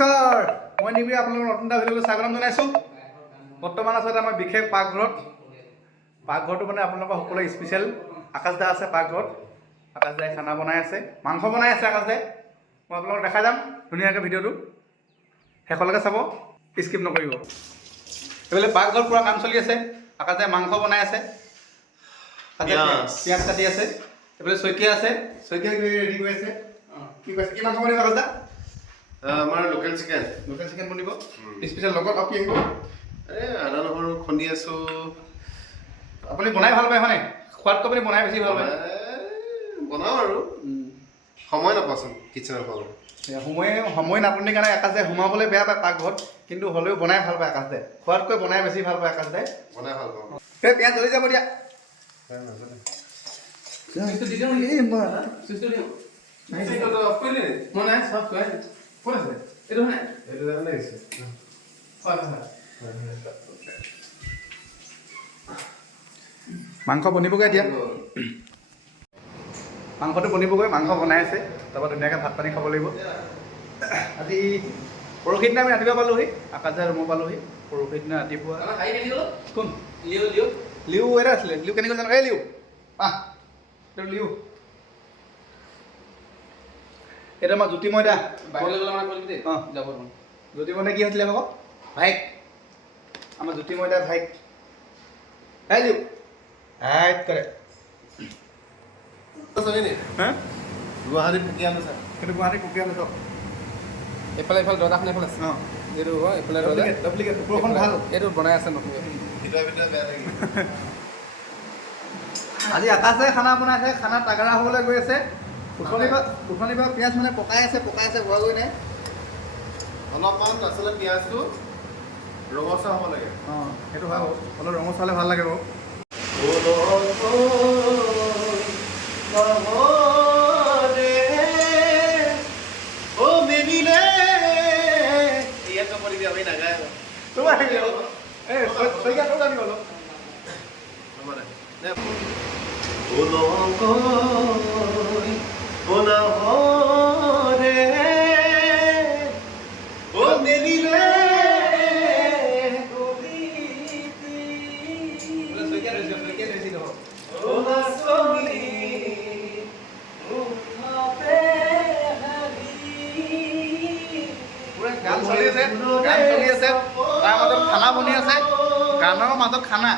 নমস্কাৰ, মই নিবি আপোনালোকৰ নতুন এটা ভিডিঅ'লৈ স্বাগতম জনাইছোঁ। বৰ্তমান আছোঁ এটা মই বিশেষ পাকঘৰত। পাকঘৰটো মানে আপোনালোকৰ সকলোৱে স্পেচিয়েল। আকাশ দা আছে পাকঘৰত। আকাশ দাই খানা বনাই আছে, মাংস বনাই আছে আকাশ দাই। মই আপোনালোকক দেখাই যাম ধুনীয়াকৈ ভিডিঅ'টো শেষলৈকে চাব, স্কিপ নকৰিব। এইফালে পাকঘৰত পূৰা কাম চলি আছে। আকাশ দাই মাংস বনাই আছে, পিঁয়াজ কাটি আছে। এইফালে শইকীয়া আছে, শইকীয়া ৰেডি কৰি আছে। কি কৈছে, কি মাংস বনিব আকাশ দা? আমাৰ লোকেল চিকেন বনিব স্পেচিয়েল। লগত কি আহিব? আদা নহৰু খুন্দি আছো। আপুনি বনাই ভাল পায় হয়নে? খোৱাতকৈ আপুনি বনাই বেছি ভাল পায়? বনাওঁ আৰু সময় নাপাওঁচোন কিটচেনৰ পৰা। সময় নাটনিৰ কাৰণে আকাশ দাই সোমাবলৈ বেয়া পায় পাকঘৰত, কিন্তু হ'লেও বনাই ভাল পায় আকাশ দাই। খোৱাতকৈ বনাই বেছি ভাল পায় আকাশ দাই। বনাই ভাল পাওঁ। সেই পিঁয়াজ জ্বলি যাব দিয়া। মাংস বনিবগৈ এতিয়া। মাংসটো বনিবগৈ, মাংস বনাই আছে। তাৰপৰা ধুনীয়াকৈ ভাত পানী খাব লাগিব। আজি পৰহি দিনা আমি ৰাতিপুৱা পালোহি, আকাশ দাই ৰুমত পালোহি। পৰহি দিনা ৰাতিপুৱা কোন লিউ এটা আছিলে। লিউ কেনেকৈ জানো? এই লিউ লিউ এইটো আমাৰ জ্যোতিময় দা। জ্যোতিময় কি হৈছিলে আকৌ? ভাইক। আমাৰ জ্যোতিময় দা ভাইক। এই লিউ হাইট কৰে। গুৱাহাটীত পুকি আনো ছাৰ। সেইটো গুৱাহাটীত পুকি আনো চব। এইফালে দৰ্জাখন এইফালে আছে। এইটো হয় এইফালে দৰ্জা। ডুপ্লিকেট ওপৰখন ভাল। এইটো বনাই আছে নতুনকৈ। ভিতৰে ভিতৰে বেয়া লাগিল। আজি আকাশে খানা বনাইছে, খানা তাগৰা হ'বলৈ গৈ আছে। উঠনিৰ পৰা পিঁয়াজ মানে পকাই আছে হোৱাগৈ নাই। অলপমান আচলতে পিঁয়াজটো ৰঙচুৱা হ'ব লাগে। সেইটো হয় বাৰু, অলপ ৰঙচুৱা হ'লে ভাল লাগে বাৰু। গান চলি আছে, তাৰ মাজত খানা বনি আছে। গানৰ মাজত খানা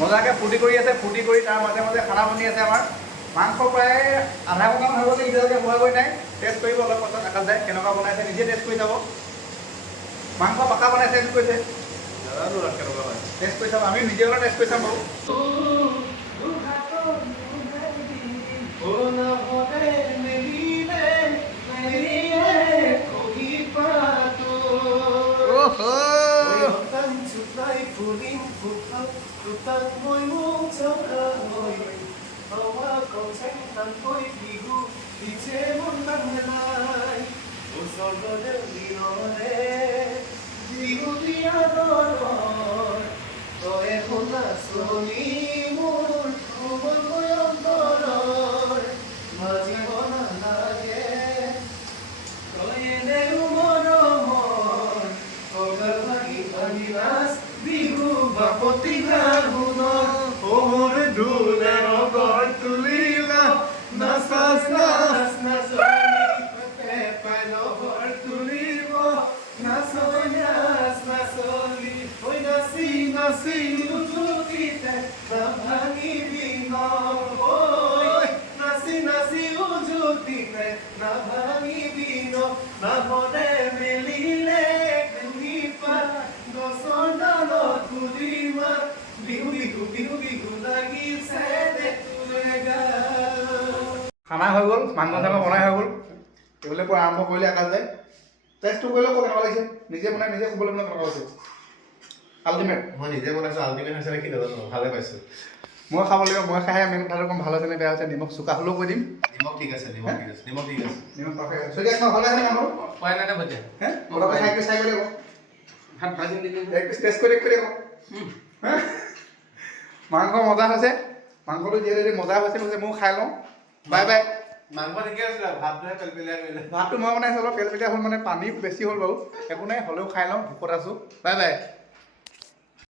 মজাকে ফূৰ্তি কৰি আছে। ফূৰ্তি কৰি তাৰ মাজে মাজে খানা বনি আছে। আমাৰ মাংস প্ৰায় আধা ঘণ্টামান হৈ গ'লে এতিয়ালৈকে হোৱাগৈ নাই। টেষ্ট কৰিব অলপ পাছত আকাশ দাই কেনেকুৱা বনাইছে, নিজে টেষ্ট কৰি চাব। মাংস পাকা বনাইছে বুলি কৈছে, কেনেকুৱা হয় টেষ্ট কৰি চাম। আমি নিজে অলপ টেষ্ট কৰি চাম বাৰু। খানা হৈ গ'ল, মাংস চাংস বনাই হৈ গ'ল। এইফালে পৰা আৰম্ভ কৰিলে আকাশ দাই। টেষ্টটো কৰিলেও কেনেকুৱা লাগিছে? নিজে বনাই নিজে খাবলৈ কেনেকুৱা লাগিছে? আল্টিমেট। মই নিজে বনাইছোঁ। আল্টিমেট হৈছে নেকি নাজানো, ভালে পাইছোঁ। মই খাব লাগিব, মই খাইহে মেইন কথাটো কম ভাল হৈছে নে বেয়া হৈছে। নিমখ চোকা হ'লেও কৈ দিম। নিমখ ঠিক আছে। নিমখ ঠিক আছে। নিমখ পাৰফেক্ট। চলি আছে ভাল লাগে নে মাংস? খোৱাই নাই নে ভজিয়া? অলপ চাই কৰি লাগিব। ভাত ভাজি দিলে এক পিচ টেষ্ট কৰি দিয়ক মাংস মজা হৈছে মাংসটো যিহেতু মজা হৈছে কৈছে ময়ো খাই লওঁ বাই বাই মাংস ঠিকে আছিলে ভাতটোহে পেলপেলীয়া কৰিলে ভাতটো মই বনাইছোঁ অলপ পেলপেলীয়া হ'ল মানে পানী বেছি হ'ল বাৰু একো নাই হ'লেও খাই লওঁ ভোকত আছোঁ বাই বাই